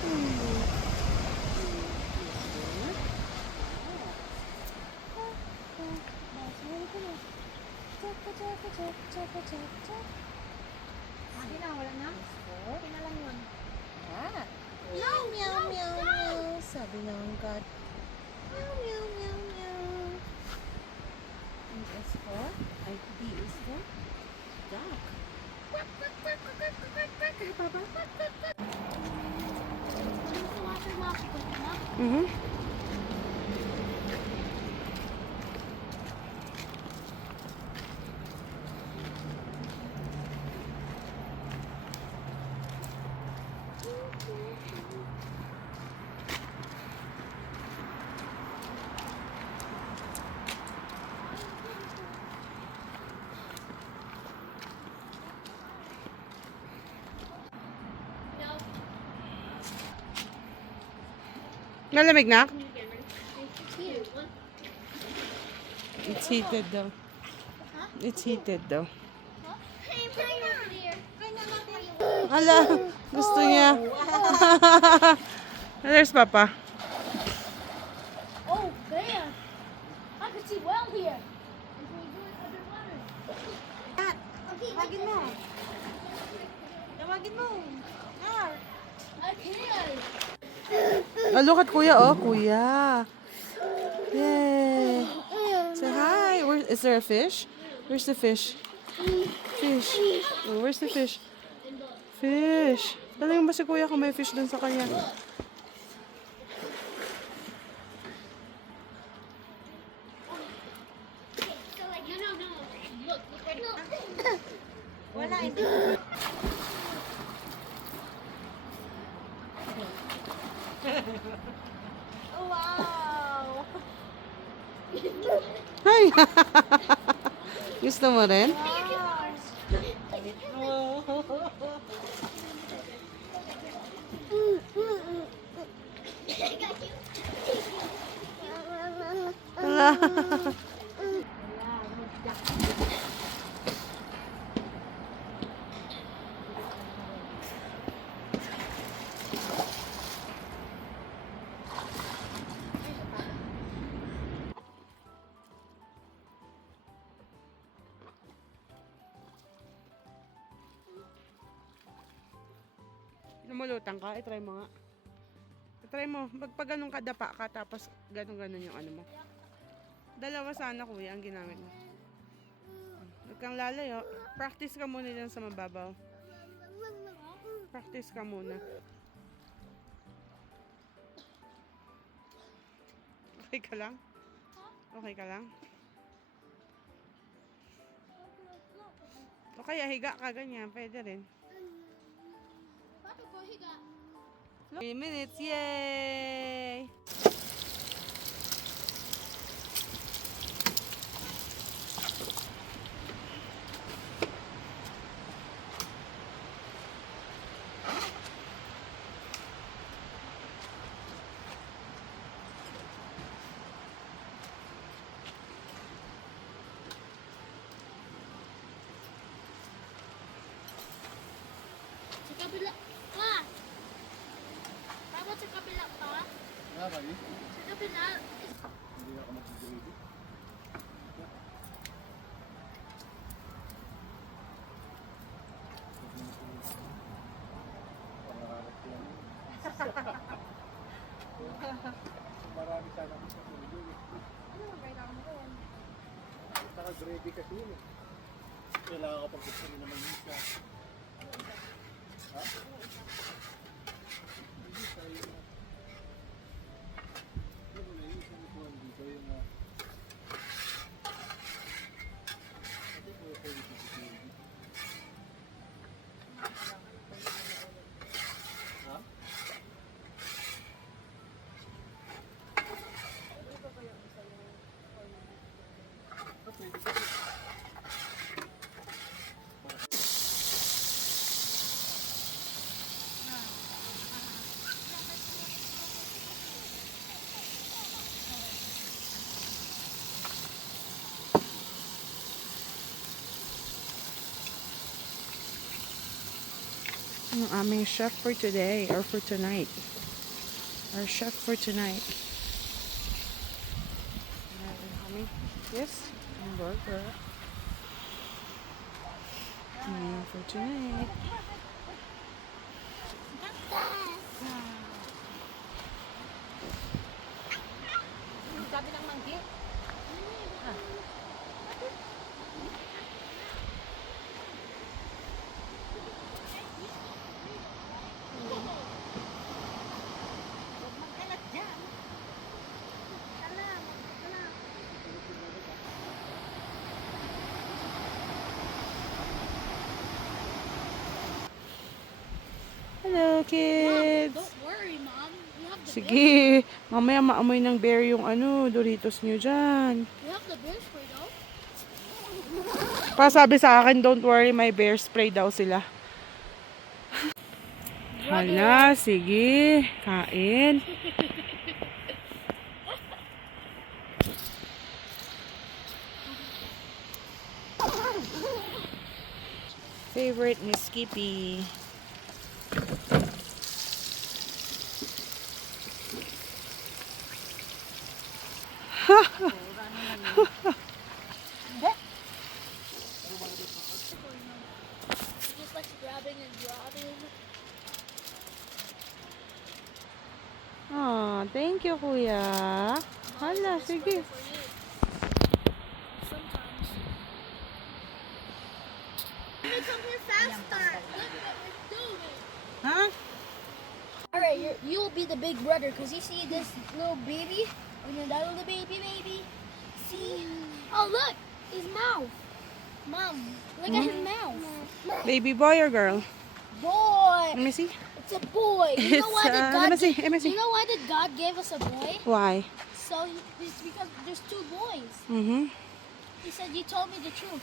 Hindi na, wala na? Okay na lang yun. Ah. Meow, meow, meow, meow. Sabi ng cat. Meow, meow, meow, meow. And as for, D is for duck. Quack, quack, quack, quack, quack, quack, quack, quack, Papa. Quack, quack, quack. Mm-hmm. Malamig na? It's heated daw. It's heated daw. Ala, gusto niya. There's Papa. Oh, there. I can see well here. Can we do it underwater? Tawagin mo. Tawagin mo. I can. Oh, look at Kuya. Oh, Kuya. Yay. Say hi. Is there a fish? Where's the fish? Fish. Oh, where's the fish? Fish. Tanong ba si Kuya kung may fish dun sa kanya? Wala, hindi. Oh, wow. Hi! Gusto mo rin? Wala. Lumulutang ka, i-try mo nga. I-try mo, pag ganun ka, dapa ka, tapos ganun-ganun yung ano mo. Dalawa sana kuya ang ginamit mo. Huwag kang lalayo. Practice ka muna dyan sa mababaw. Practice ka muna. Okay ka lang? Okay ka lang? O kaya higa ka ganyan, pwede rin. 3 minutes, yay! Sa kabila. Pa! Dapat sa kabila pa? Sa kabila. Hindi ako mag-grade. Pangarap ko yan. Marami sana ako sa tuloy. Ano ang kailangan mo doon? Naka-grade kasi yun eh. Kailangan ko pag gusto rin naman yun siya. Ha? Hindi tayo na. Ano na yun? Saan ito ang dito yung ito po yung pwede dito. Ha? Okay, dito. Ang aming chef for today or for tonight. Our chef for tonight. Yes, burger. For tonight. Sabi ng manggi. Hello, kids! Don't worry, Mom. We have the bear. Sige, mamaya maamoy ng bear yung Doritos nyo dyan. We have the bear spray though. Pasabi sa akin, don't worry, may bear spray daw sila. Hala, sige, kain. Favorite ni Skippy. He just likes grabbing and dropping. Oh, thank you, kuya. Hala, sige. For you. Sometimes. Make come here faster. Look what we're doing. Huh? Alright, you'll be the big brother because you see this little baby? When you're that little baby. See? Oh, look! His mouth. Mom, look at his mouth. Baby boy or girl? Boy! Let me see. It's a boy. You know why did God let me see. You know why did God give us a boy? Why? So it's because there's two boys. Mm-hmm. He said you told me the truth.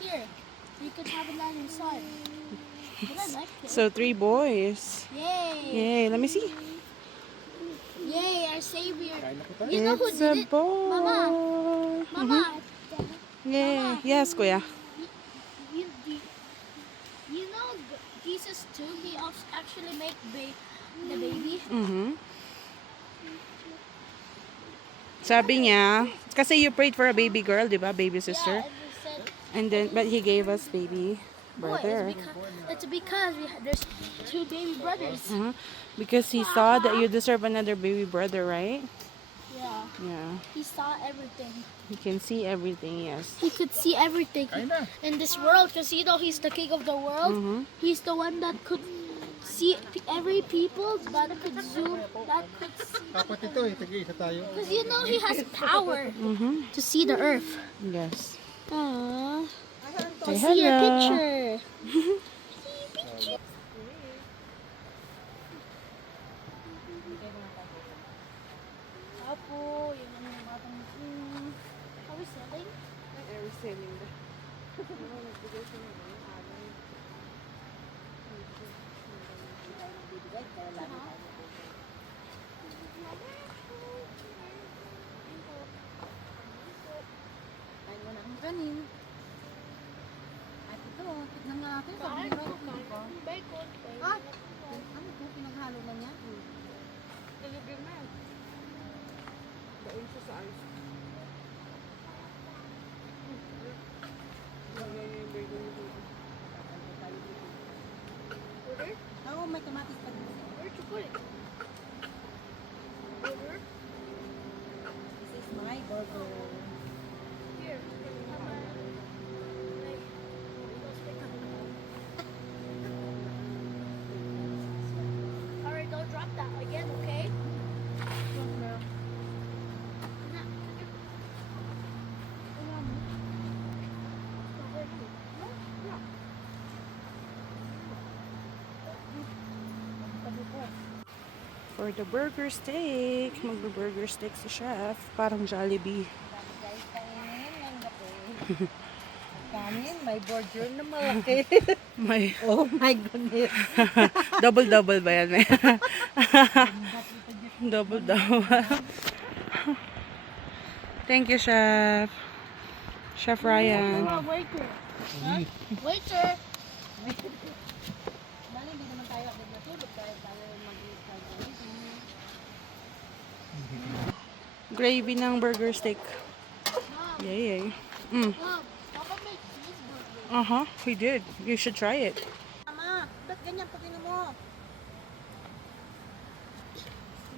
Here, you could have it on your son. But I like it. So 3 boys. Yay! Yay, let me see. Yay, our savior. Kain na po tayo. You know who It's a did it? boy. Mama. Mama. Yeah. Yes, kuya. You, you, you know Jesus too? He actually made the baby. Mm-hmm. Sabi niya, kasi you prayed for a baby girl, di ba? Baby sister. Yeah, and he said, And then, but he gave us baby boy, brother. it's because there's 2 baby brothers. Because he saw that you deserve another baby brother, right? Yeah. Yeah. He saw everything. He can see everything, yes. He could see everything Kain na. in this world because you know he's the king of the world. He's the one that could see every people, that could zoom, that could see. Dapat ito tagi-isa tayo. Because you know he has power to see the earth. Yes. Aww. Say I see your hello. picture. Apo, yun yung batang Are we selling? Kain mo na ang kanin. At ito, tignan nga natin. Sabi ni Ray, Bacon. ah, ano ito? Pinaghalo na niya? Deliver na. Daon siya sa ice. Order? Oo, may kamatis pa dito. Where'd you put it? Order? This is my burger. Here. Alright, don't drop that again, okay? For the burger steak. Magbe-burger steak si chef. Parang Jollibee. Kanin, may burger na malaki. May Oh my goodness. double-double ba yan? Double-double. Thank you, Chef. Chef Ryan. Waiter. Huh? Waiter. Bali, hindi naman tayo Gravy ng burger steak. Mom, Yay. Mm. Mom, Papa made cheeseburger. Uh-huh, we did. You should try it. Mama, ba't ganyan pag mo?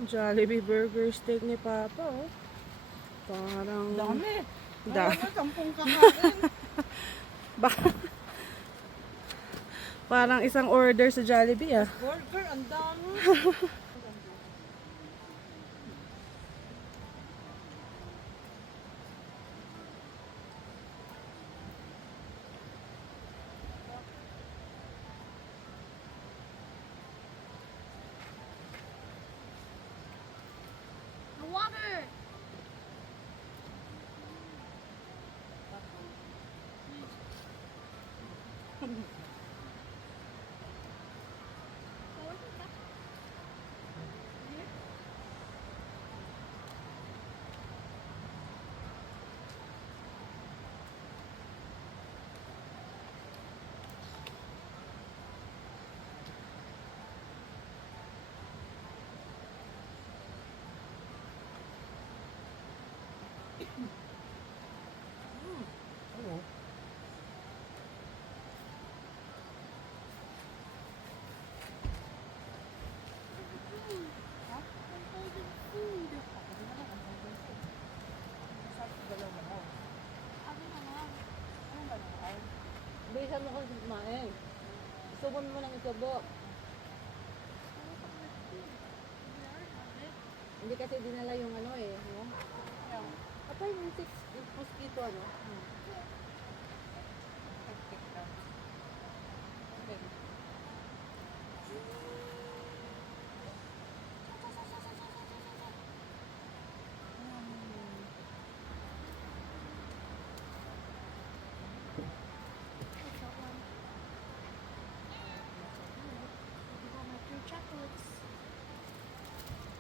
Jollibee burger steak ni Papa, oh. Parang... Dami. Da. Ano, 10 kakain. Baka... Parang isang order sa Jollibee, ah. Burger, ang dami. The water. Bilisan mo kung kumain. Subon mo ng itubo. Hindi kasi dinala yung ano eh. No? Apa yung mosquito ano? Chocolates.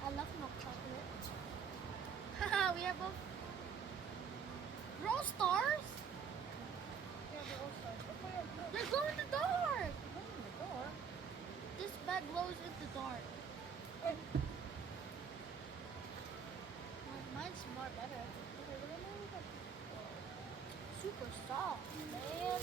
I love milk chocolate. Haha, we have both. Roll stars? They glow in the dark. This bag glows in the dark. Well, mine's more better. Super soft, man.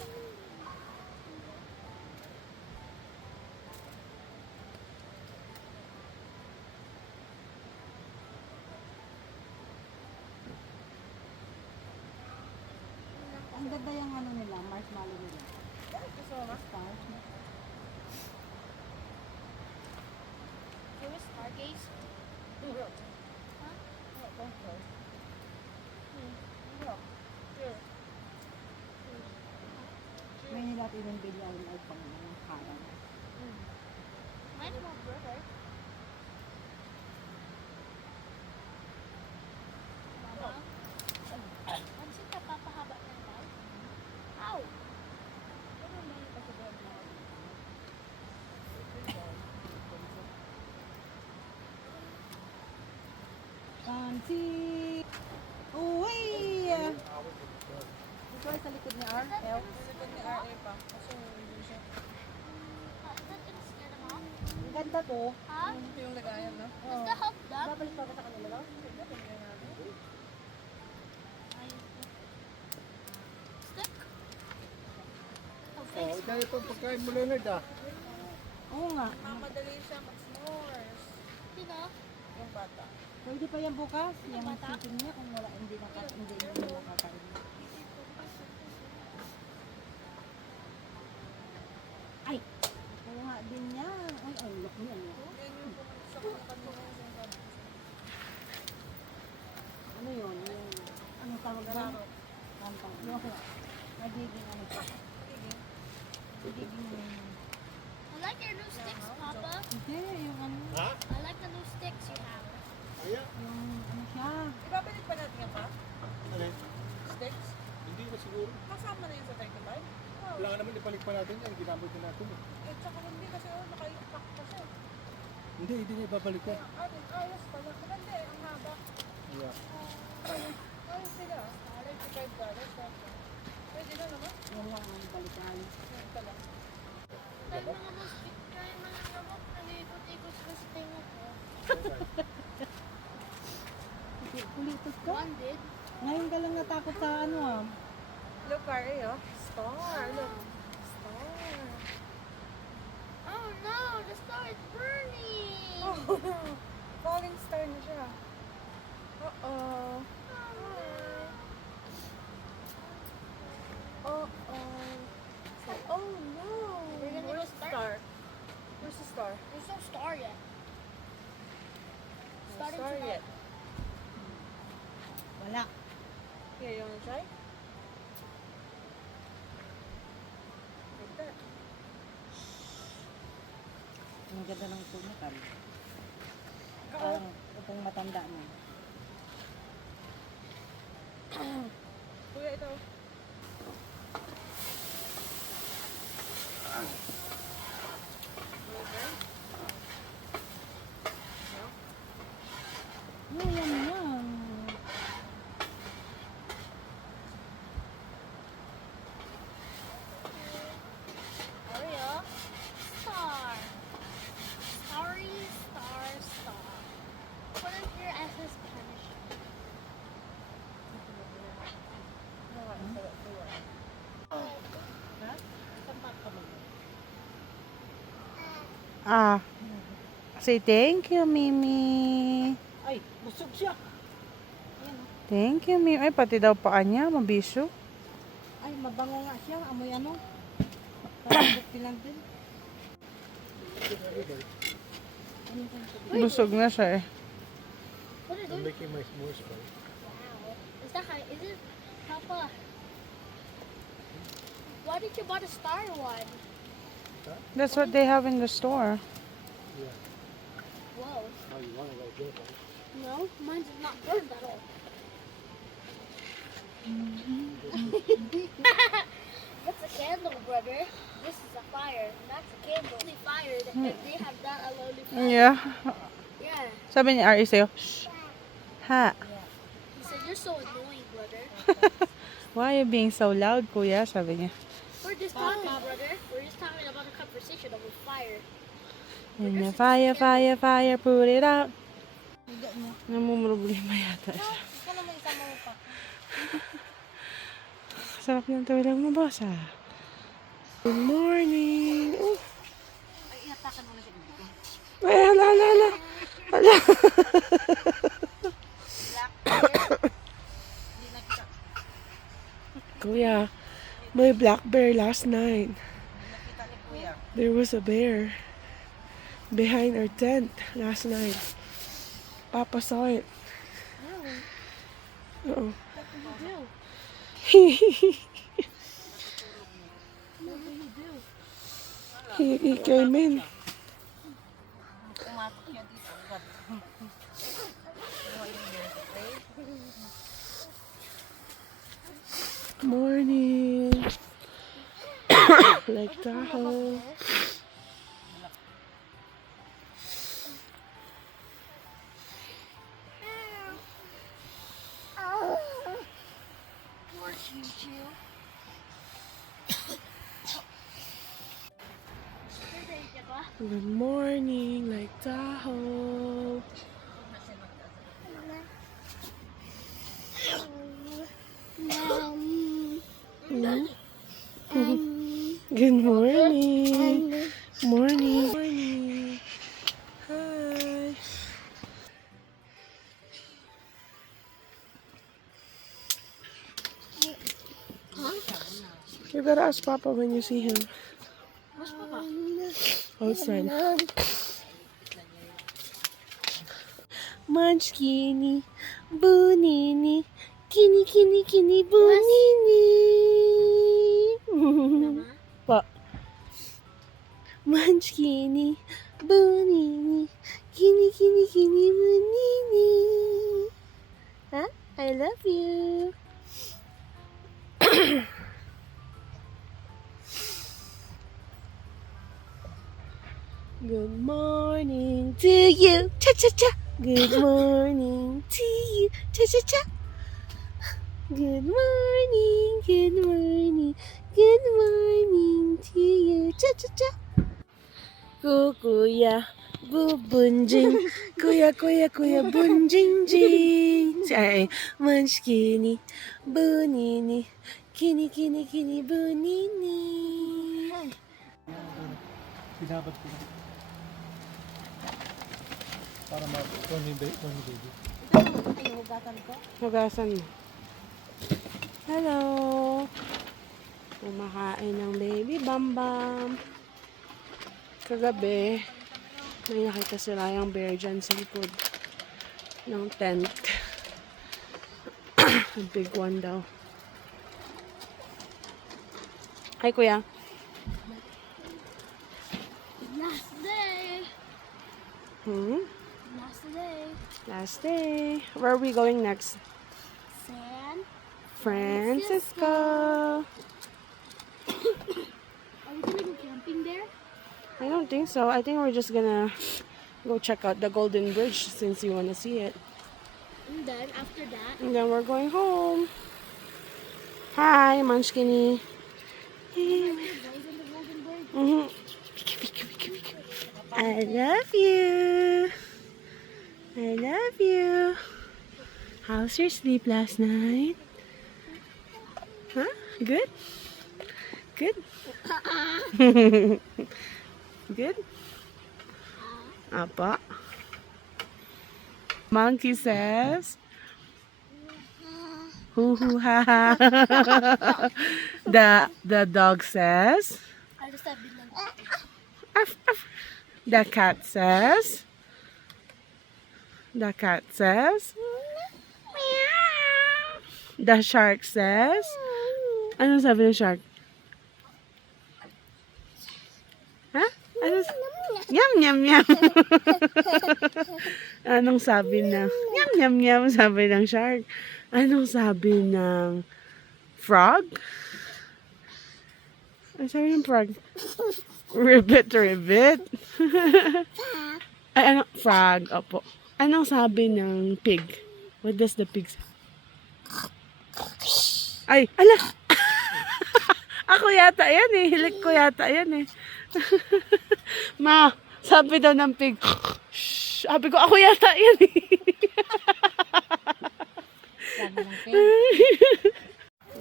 Ang ganda yung ano nila, marshmallow nila. Stars. Can we stargaze? Huh? May nila tinong bilyaw na pang harang. Mine's more better. Mama? Pansin ka papahaba ng bag? Ow! Pansi! Uy! Ito ay sa likod ni R. Sa likod ni RA pa. Kasi hindi siya. Is that gonna scare them off? Ang ganda to. Huh? Ito yung lagayan na. Does that help them? Babalik pa ba sa kanila? Stick? Oh, dahil itong pagkain mo, Leonard, ah. Oo nga. Mamadali siya mag-s'mores. Sino? Yung bata. Pwede pa yan bukas. Ano Yung bata? chicken niya kung wala, hindi nakakain. Ay! Kaya nga din yan. Ay, ang look niya. No? Ano yun? Yung, anong tawag ba? Kantang. Yung, nagiging ano pa. Nagiging, I like your new sticks, Papa. hindi, yung ano, Ha? I like the new sticks you have. Ayan. yung ano siya. Ibabalik pa natin yan pa? Ano? Sticks? Hindi na siguro. Kasama na yun sa 35? Wala ka naman ibalik pa natin yan. Ginamit na natin. Eh. Eh, tsaka hindi kasi naka-impact pa siya. Hindi na ibabalik yan. Ayos pala. Maganda eh, ang haba. Yeah. Ayos sila. $35. Pwede na naman. Yung nga ang balikan. Yan pala. Dahil mga mosquito, dahil mga lamok, nag-ikot-ikot sila sa tenga ko. Kulitot ka? One did. Ngayon ka lang natakot sa ano ah. Look, Ari, oh. Star. Look. Star. Oh no, the star is burning. Oh, no. Falling star na siya. Uh-oh. Hi. Uh-oh. Oh, no. We're gonna Where's go the start? star? Where's the star? There's no star yet. No Starting star tonight. yet. Wala. Here, you wanna try? Like that. Ang ganda ng tumakan. Parang itong matanda niya. Kuya, ito. Oh, yan. Oreo. Star. Starry star star. Put it here as his punishment. Ah. Say thank you, Mimi. Ay, busog siya. Ayan oh. Thank you, Mimi. Ay, pati daw paa niya, mabisyo. Ay, mabango nga siya. Amoy ano. Parang lang din. Busog na siya eh. What is I'm it? making my s'mores pie. Wow. Is that high? Is it Papa? Why did you buy the star one? That's what they have in the store. Yeah. Whoa. How you want it like this, right? No, mine's not burned at all. That's a candle, brother. This is a fire. That's a candle. Only fire. If they have that alone, Yeah. yeah. Sabi ni Ari sa'yo, shh. Ha. He said, "You're so annoying, brother." Why are you being so loud, kuya? Sabi niya. We're just talking, brother. We're just talking about a conversation over fire. And the fire, fire, fire, put it out. Namumroblema yata siya. Ito naman isa mo pa. Sarap ng tulang mabasa. Good morning. Oh. Ay, iatakan mo na siya dito. Ay, hala, hala, hala. Hala. Kuya, may black bear last night. Nakita ni Kuya. There was a bear behind our tent last night. Papa saw it. Uh-oh. What did you do? What did you do? He came in. Pumatok siya dito. Morning. Like Tahoe. Poor Choo-Choo. Good morning, like Tahoe. Good morning. Morning. Morning. Hi. You gotta ask Papa when you see him. Outside. Munchkini, bunini, kini kini kini bunini. Pa. Munchkini, bunini, kini kini kini bunini. Huh? I love you. Good morning to you, cha cha cha. Good morning to you, cha cha cha. Good morning, good morning, good morning to you, cha cha cha. Kukuya, Bubunjing. Kuya, kuya, kuya, bunjing, jing. Ay, munchkini, bunini. Kini, kini, kini, bunini. Binabad ko na. Para ma-on yung baby. Ay, hugatan ko. Hugasan mo. Hello. Kumakain ng baby bambam. Kagabi, may nakita sila yung bear dyan sa likod ng tent. A big one daw. Hi, kuya. Last day. Last day. Last day. Where are we going next? San. Francisco. Are we gonna go camping there? I don't think so. I think we're just gonna go check out the Golden Bridge since you want to see it. And then after that, And then we're going home. Hi, Munchkini. the boys on the Golden Bridge. Mm-hmm. I love you. I love you. How's your sleep last night? Huh? Good? Good? Good? Apa? Monkey says, hoo hoo ha ha. The dog says, I just have been like, arf, arf. The cat says, meow. The shark says, ano sabi ng shark? Ha? Ano? Yum, yum, yum. Anong sabi na? Yum, yum, yum, sabi ng shark. Anong sabi ng frog? Ano sabi ng frog? Ribbit, ribbit. Ay, ano? Frog, opo. Anong sabi ng pig? What does the pig say? Ay, ala! Ako yata yan eh. Hilik ko yata yan eh. Ma, sabi daw ng pig. Shh, sabi ko, ako yata yan eh. Sabi ng cake.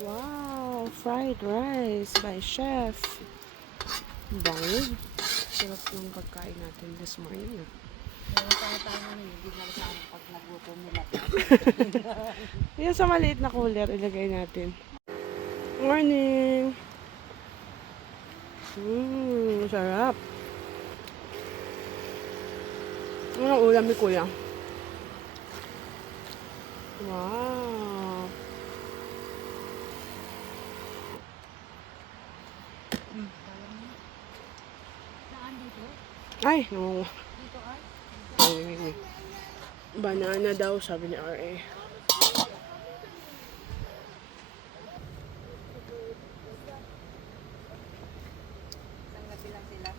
Wow, fried rice by chef. Bang. Sarap ng pagkain natin this morning. Meron tayo na hindi na kasama pag nagluto nila. Yan sa maliit na cooler, ilagay natin. Morning! Sarap. Anong ulam ni kuya? Wow! saan dito? Ay, no. Dito ay? Ay. Banana daw, sabi ni RA. Isang gabi lang sila.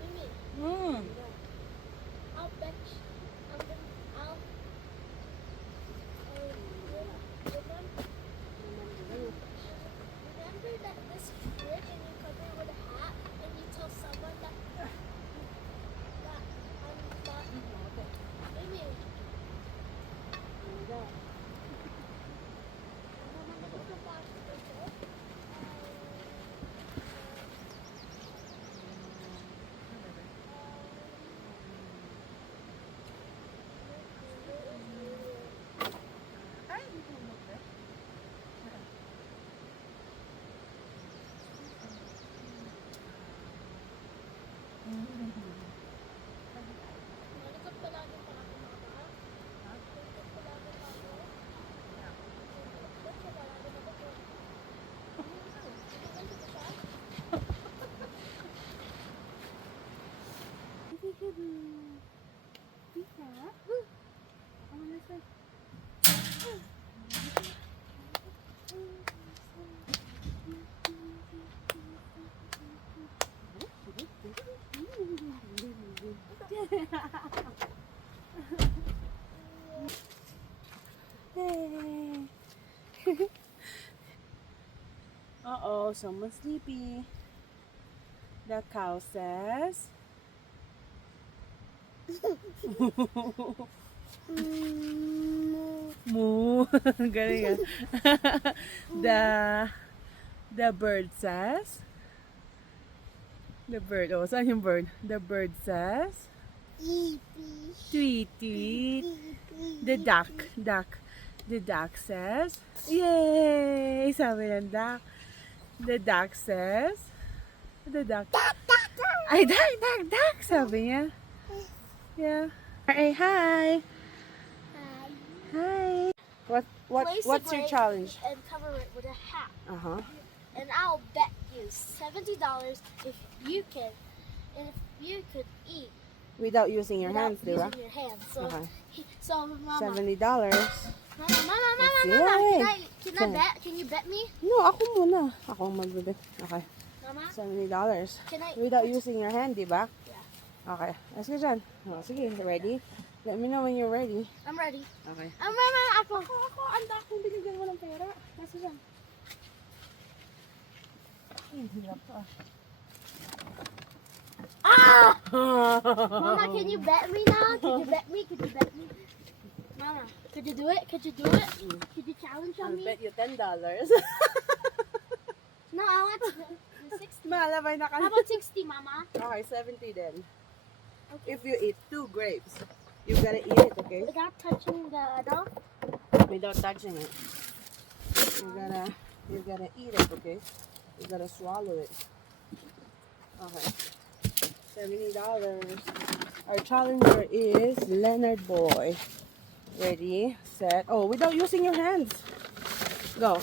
Mimi, Hmm. I'll bet you, I'll remember that this trick and you cover it with a hat and you tell someone that Mimi. Malikot palagi pa ako mga ba? Malikot palagi pa ako. Malikot palagi pa ako. Yay! Uh-oh, someone's sleepy. The cow says. Moo. Galing ah. the the bird says. The bird. Oh, saan yung bird? The bird says. Tweet, tweet. The duck. The duck says. Yay! Sabi ng duck. The duck says. The duck. Ay, duck. Sabi niya. Yeah. Hey, hi. Hi. What's your challenge? And cover it with a hat. Uh-huh. And I'll bet you $70 if you can, and if you could eat Without using your without hands, di ba? using your hands. So, Okay. so Mama, $70. Mama, Sige. can I bet? Can you bet me, No, ako muna. Ako ang magbibit. Okay. Mama? $70. Can I? Without using your hand, di ba? Yeah. Okay. Let's go dyan. Oh, sige, ready? Let me know when you're ready. I'm ready. Okay. Mama, ako. Ako, anda akong binigyan mo ng pera. Nasa dyan. Hirap ka. Ah! Mama, can you bet me now? Can you bet me? Could you bet me? Mama, could you do it? Could you do it? Could you challenge I'll on me? bet you $10. No, I want the 60. Malabay na ka. How about 60, Mama? Okay, 70 then. Okay. If you eat 2 grapes, you gotta eat it, okay? Without touching the dough? Without touching it. You gotta eat it, okay? You gotta swallow it. Okay. $70. Our challenger is Leonard Boy. Ready, set. Oh, without using your hands. Go.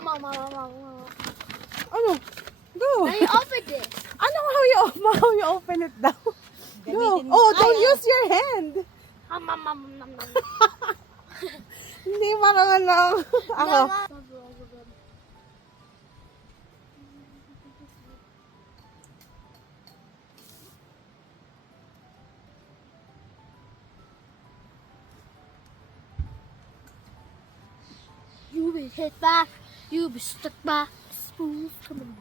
Mama. Ano? Go. Now you opened it. Ano how you open it daw? Go. Gamitin mo. Oh, don't use your hand. Nom. Hindi marunong. Ako. You be hit back. You be stuck back. Smooth coming.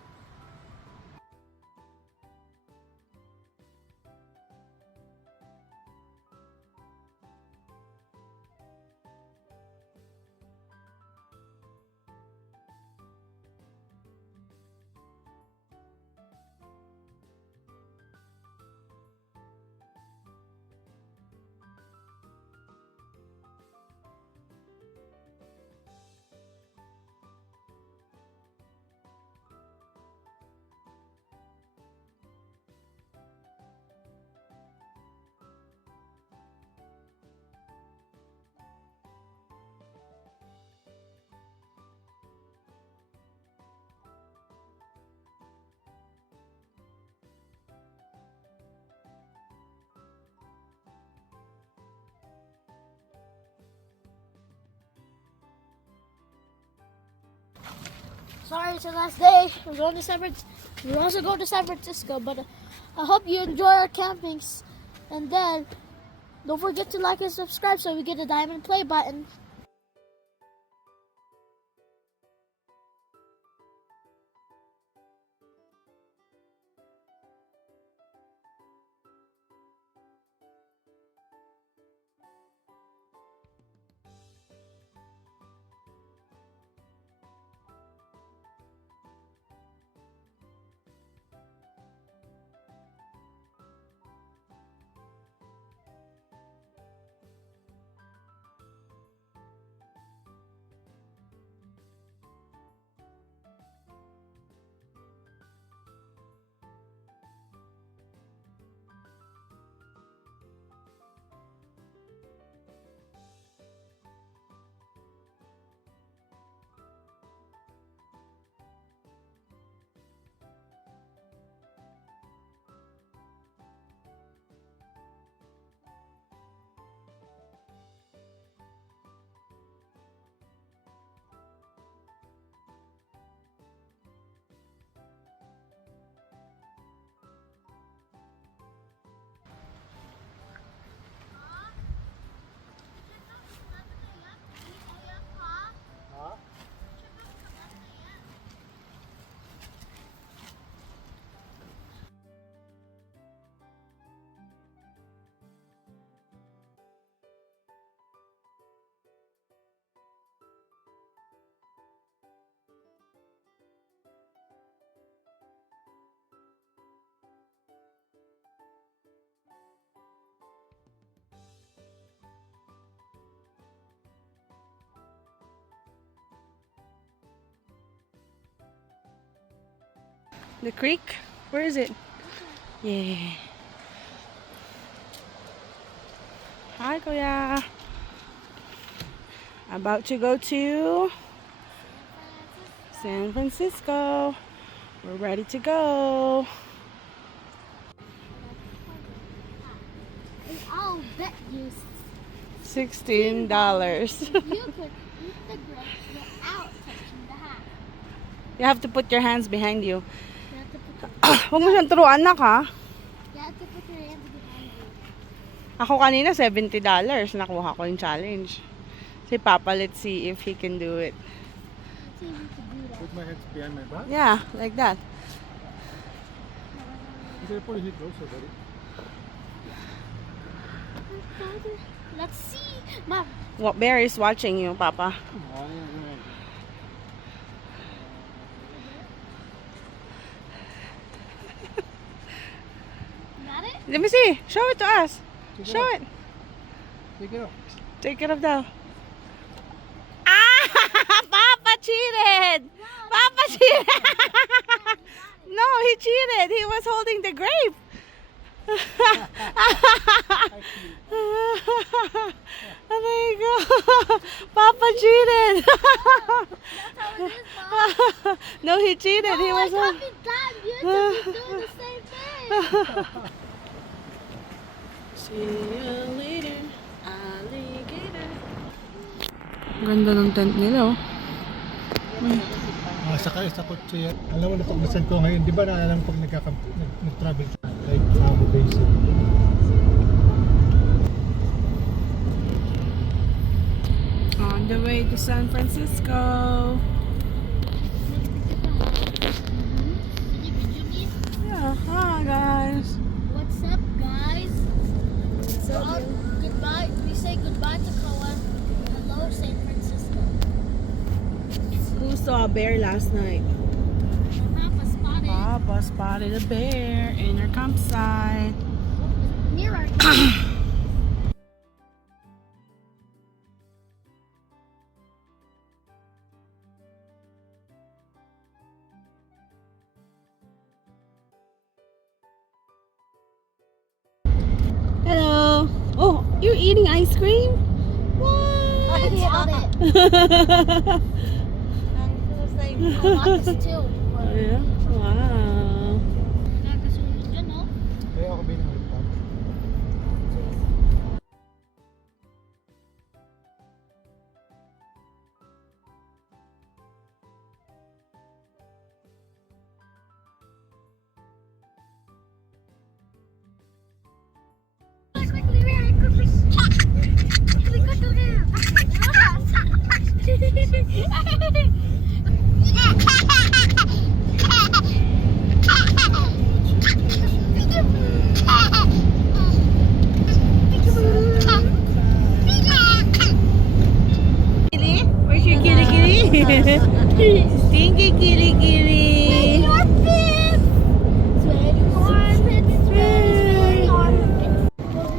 Sorry, it's the last day. We're going to We're also going to San Francisco, but I hope you enjoy our campings. And then, don't forget to like and subscribe so we get a diamond play button. The creek? Where is it? Yeah. Hi, Kuya. About to go to San Francisco. We're ready to go. And I'll bet you $16. you could eat the grapes without touching the hat. You have to put your hands behind you. You have to put Huwag mo siyang turuan, anak, ha? you have to put your hands behind you. Ako kanina, $70. Nakuha ko yung challenge. Si Papa, let's see if he can do it. Let's see if you can do that. Put my hands behind my back. Yeah, like that. You can put it closer, buddy. Let's see. Mom, What bear is watching you, Papa? got it? Let me see. Show it to us. Take it Show off. it. Take it off. Take it off daw. Ah! Papa cheated! Papa cheated! No, he cheated. He was holding the grape. Oh my God. Papa cheated. That's how it is, Mom. No, he cheated. He No, was I copied that. You have to be doing the same thing. See you later, alligator. Ganda ng tent nila, oh. Sakay sa kotse yan. Alam mo na pag-nasad ko ngayon, di ba na alam pag nag-travel like Tahoe Basin. On the way to San Francisco. Yeah, hi guys. What's up, guys? Goodbye. We say goodbye to Cohen. Hello, San Francisco. Who saw a bear last night? Papa spotted Papa spotted a bear in our campsite. near our Hello. Oh, you're eating ice cream? I What? got it. I got this too. Yeah. Wow. Nakakasunod dyan, no? Kaya ako binalik pa. Kitty? Where's your kitty kitty? Stinky kitty kitty.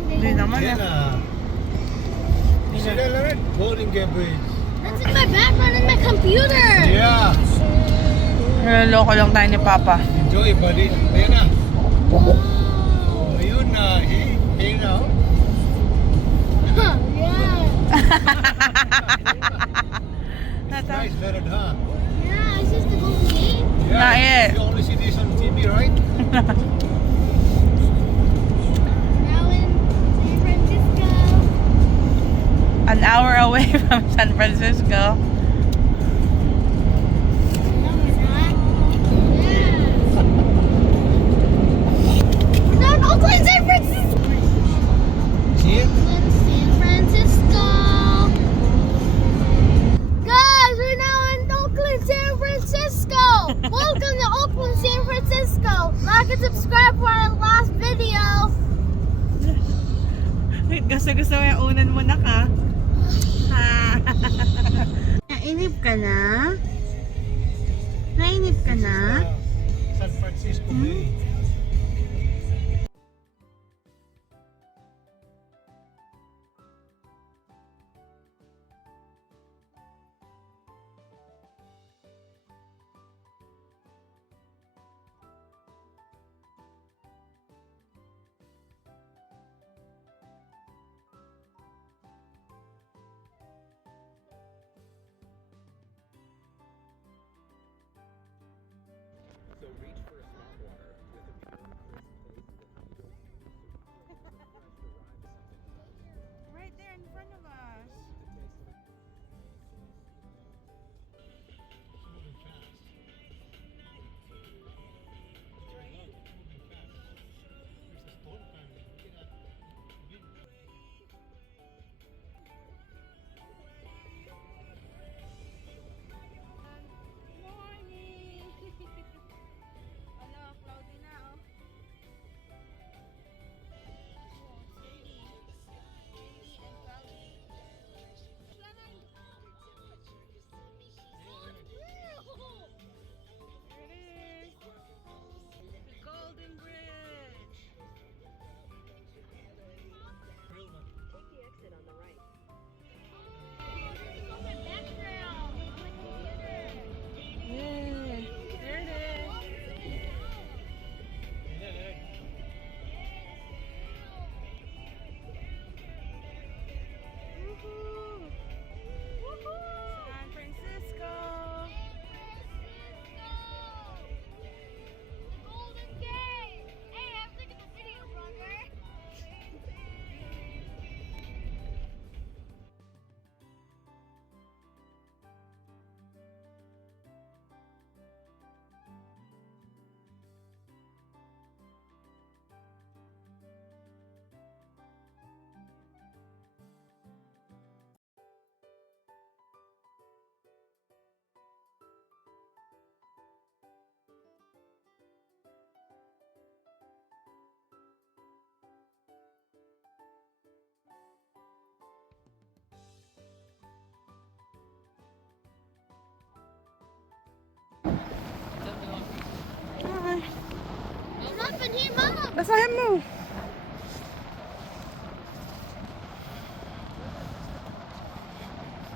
Hindi naman Yan na. Sila lang rin. Golden Gate Bridge. That's in my background in my computer. Yeah. Loko lang tayo ni Papa. Enjoy, buddy. Ayan na. Oh, ayun na. Hey now. Huh, yeah. It's nice, better, huh? Yeah, it's just the Golden Gate. Yeah. Not yet. You only see this on TV, right? Now in San Francisco. An hour away from San Francisco. No, we're not. Yeah. We're not in Oakland, San Francisco. See it? Oakland, San Francisco. Guys, we're now in Oakland, San Francisco. Welcome to Oakland, San Francisco. Like and subscribe for our last video. Gusto mo yung unan mo na ka? Nainip ka na? Nainip ka na? San Francisco Bay. in here, Mom. Basahin mo.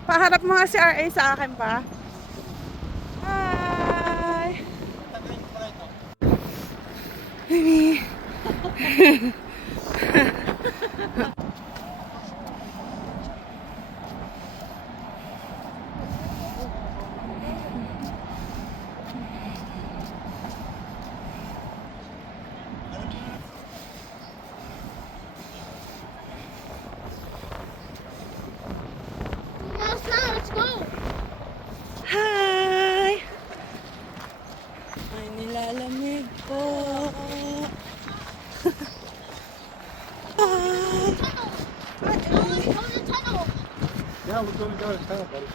Paharap mo nga si RA sa akin pa. Hi! Baby! Let's go. Hi! Ay, nilalamig po. Hi! Go to the tunnel. Yeah, we're going to go to town, buddy.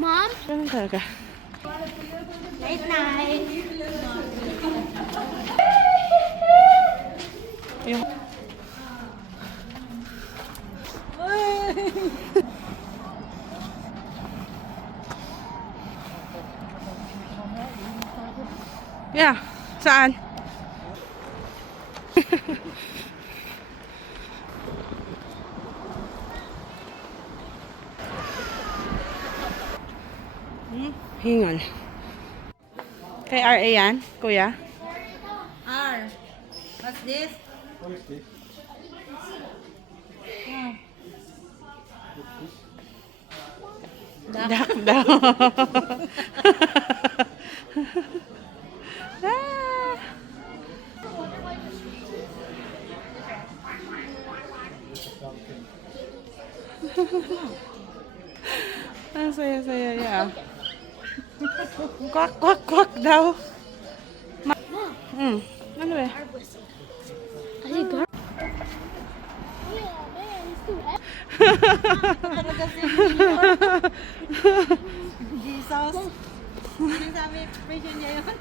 Mom. Ganun talaga. Night night. Yung... Yeah, saan? Hingal. Kay RA yan, kuya? R. What's this? What is this? Duck daw. Ah. Ang saya-saya niya. Kwak, kwak, kwak daw. Ano ba? I think God. Yeah, man, he's too heavy. Jesus. Anong sabi expression niya yun?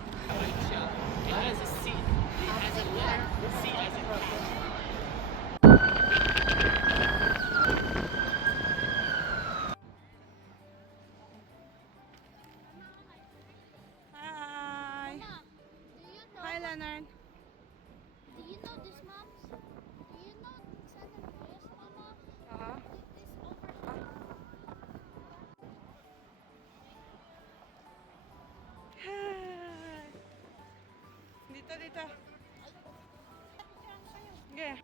Hi. Mama, do you know? Hi, Leonard. Do you know this, Mom? Do you know San Andreas, Mama? Uh-huh. This over. Hi. Dito, dito. Okay.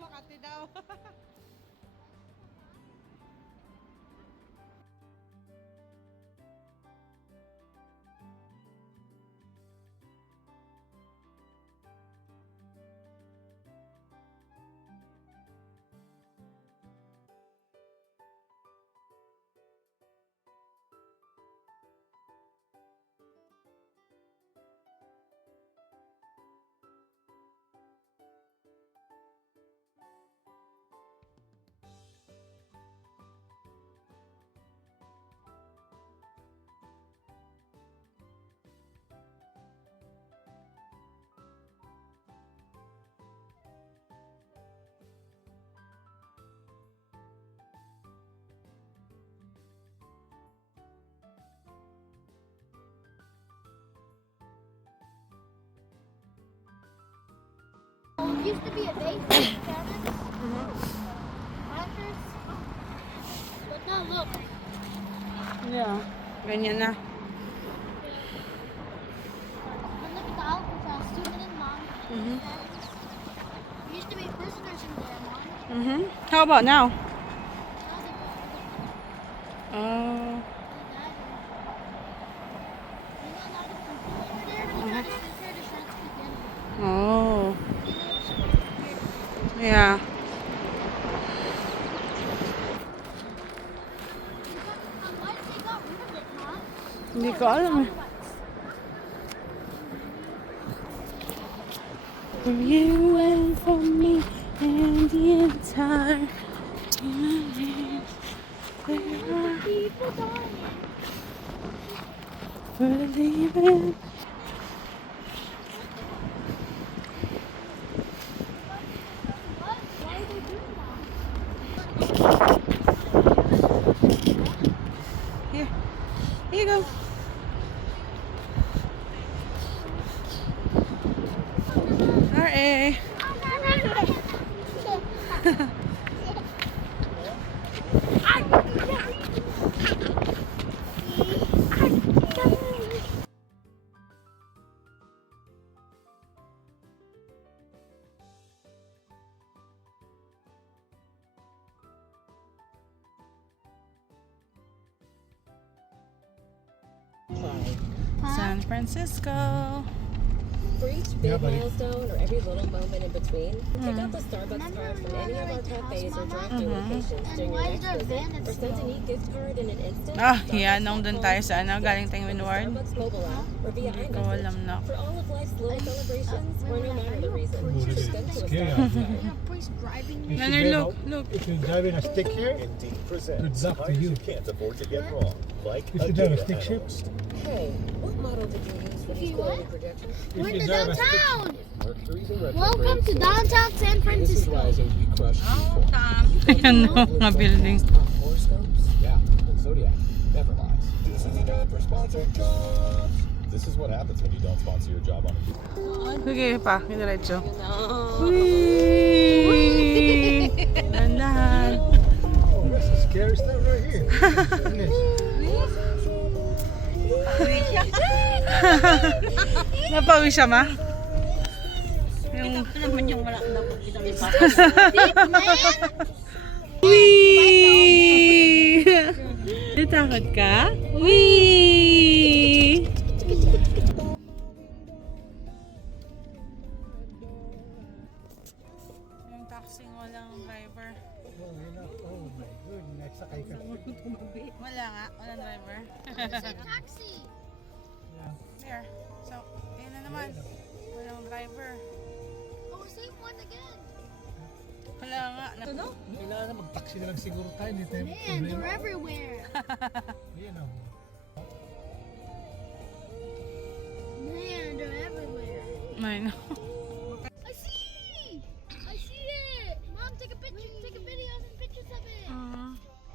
Makati daw. It used to be a base for cannons, launchers, but now look. Yeah. Ganyan na. And look at the Alcatraz, zooming in, Mom. There used to be prisoners in there, Mom. How about now? Now they got Oh. you know, now the people over there, they try to censor the shots again. Oh. You know, it's weird. Yeah. Why did they got rid of it, Mom? Hindi ko alam eh. For you and for me and the entire human there are People dying. for leaving. What? Why are they doing that? Here. Here you go. R.A. San Francisco. For each Yeah, big buddy. milestone or every little moment in between, pick out the Starbucks Remember card we from any were of our at the house, cafes or Mama? drive-thru locations And during why your is next there a visit, van or that's send a slow? neat gift card in an instant. Ah, yeah, nung dun tayo sa ano, galing tayong With the Winward. Starbucks mobile app or via Hindi ko iMessage. alam na. For all of life's little celebrations, or no matter the reason, Bullshit. just go to a Scary Starbucks outside. card. You're a priest driving me. You should Leonard, get look, out. look. If you're driving a stick here, Indeed good presents luck to tires you. you can't afford to get wrong, like If a you drive a data stick shift, analyst. Hey, what model did you use for If these you quality what? projections? if We're in you the drive a stick downtown. Mercury's and Welcome to retrograde downtown San Francisco. rising, we crush people. Ayan no, mga building. Horoscopes? Yeah, the zodiac never lies. This is a time for sponsored jobs. This is what happens when you don't sponsor your job on a Sige pa, diretso. Whee! Dandahan. Oh, that's the scary stuff right here. Goodness. Napawi siya, ma? Yung... naman yung wala na kita may Whee! Natakot ka? Whee! Yung taxing walang driver. Oh, you know, oh my goodness. Nagsakay ka. Wala nga, walang driver. Taxi. Yeah. There. So, ayun na naman. Walang driver. Oh, same one again. Wala nga. Ano? Kailangan na mag-taxi na lang siguro tayo. Hindi tayo Man, problema. they're everywhere. Ayan oh. Man, they're everywhere. I know. I see! I see it! Mom, take a picture. Take a video and pictures of it.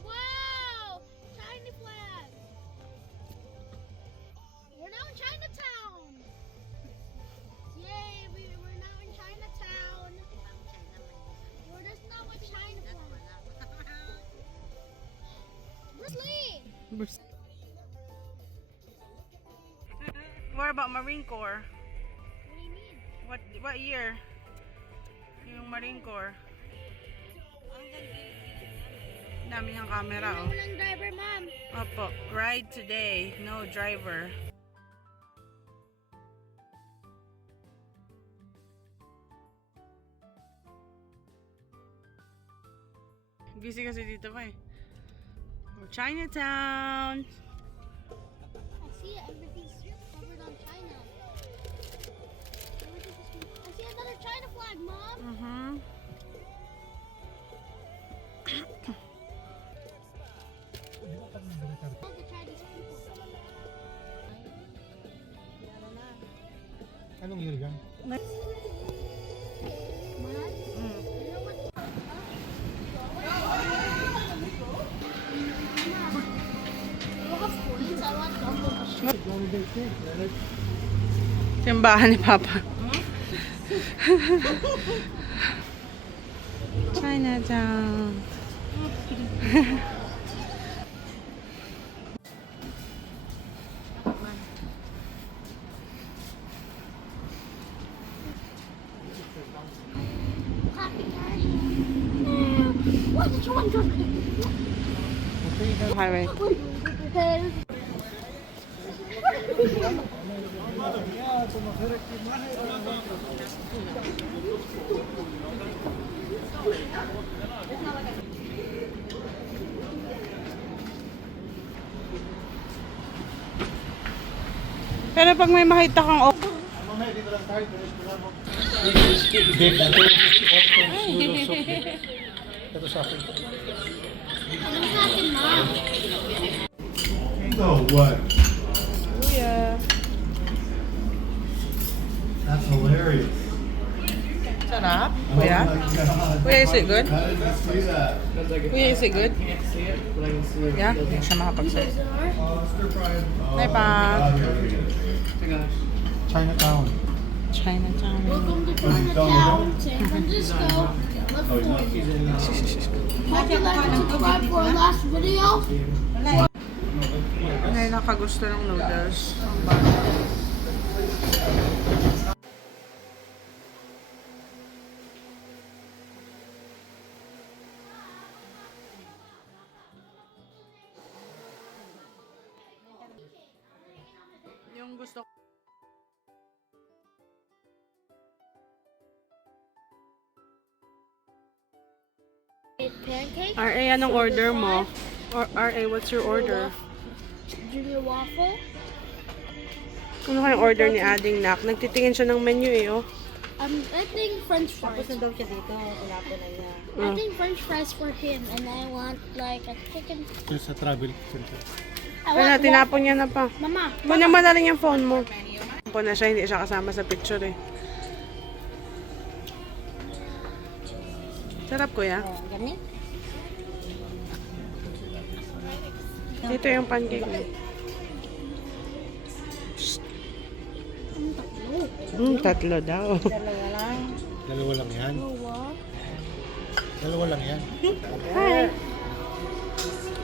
Wow! China flag. We're now in Chinatown. Yay! We're now in Chinatown. We're just now in China flag. Bruce Lee! What about Marine Corps? What do you mean? What year? Yung Marine Corps. Dami niyang camera, oh. Walang driver, ma'am. Opo, ride today, no driver. Busy kasi dito pa eh. Chinatown! I see everything's covered on China. I see another China flag, mom. All the Chinese people. Anong year yan? Mom, you know what? You have coins? I want double. Simbahan ni Papa. Chinatown. What did you want to do? Highway. Pero pag may makita kang Mamaya dito lang tayo. Ito sa akin. So what? Kuya. That's hilarious. Sarap. Kuya? Kuya, is it good? How did you see that? Kuya, is it good? Yeah? Hindi siya makapagsalit. Stir fried. Hi, Pa. Chinatown. Chinatown. Welcome to Chinatown, San Francisco. Would you like to subscribe for our last video? May nakagusto ng noodles. Ang bata. Yung gusto Pancake, RA, anong order mo? Or RA, what's your order? junior waffle. Ano kayong order ni Ading Nak? Nagtitingin siya ng menu eh, oh. I think French fries. Daw siya dito, wala po na niya. I think French fries for him, and I want like a chicken. Ito sa travel center. I Kaya want tinapon niya na pa. Mama. Muna mo na rin yung phone mo. Po na siya, hindi siya kasama sa picture eh. Sarap, kuya. Gamit? Dito yung pancake mo. Tatlo daw. Dalawa lang. Dalawa lang yan. Dalawa lang yan. Hi.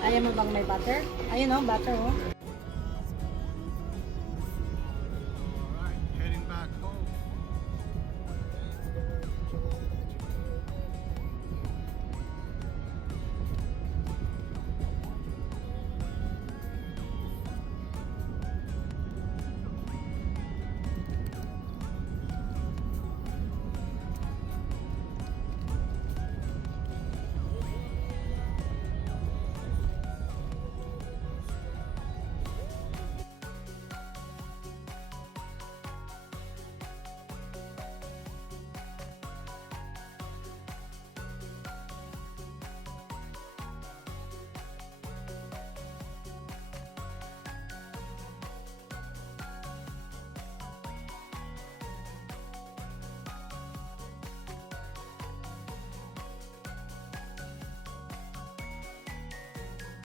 Ayaw mo bang may butter? Ayun o, butter o.